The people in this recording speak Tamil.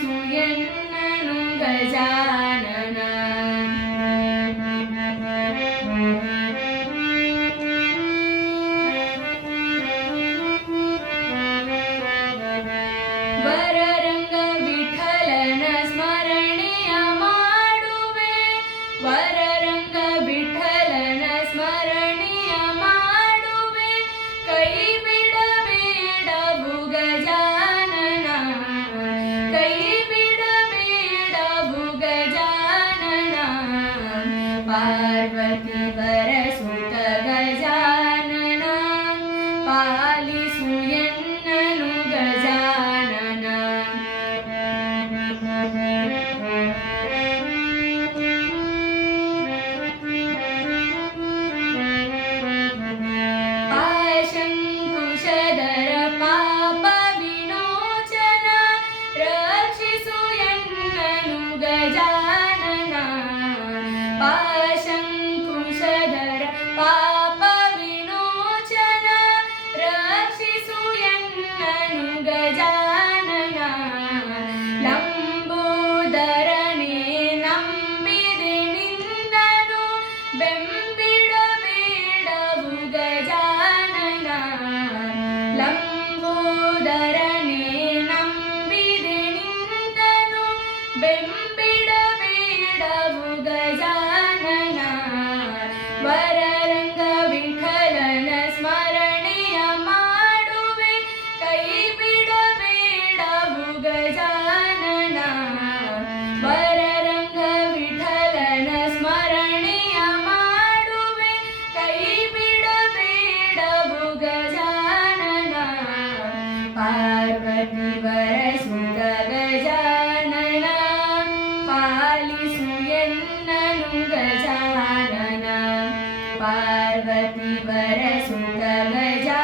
சுயன்னனும் கஜானனா പിടപീടമുഖജാ விஷ்ணு என்னுங்கள் ஜானன பார்வதி வர சுகமஜா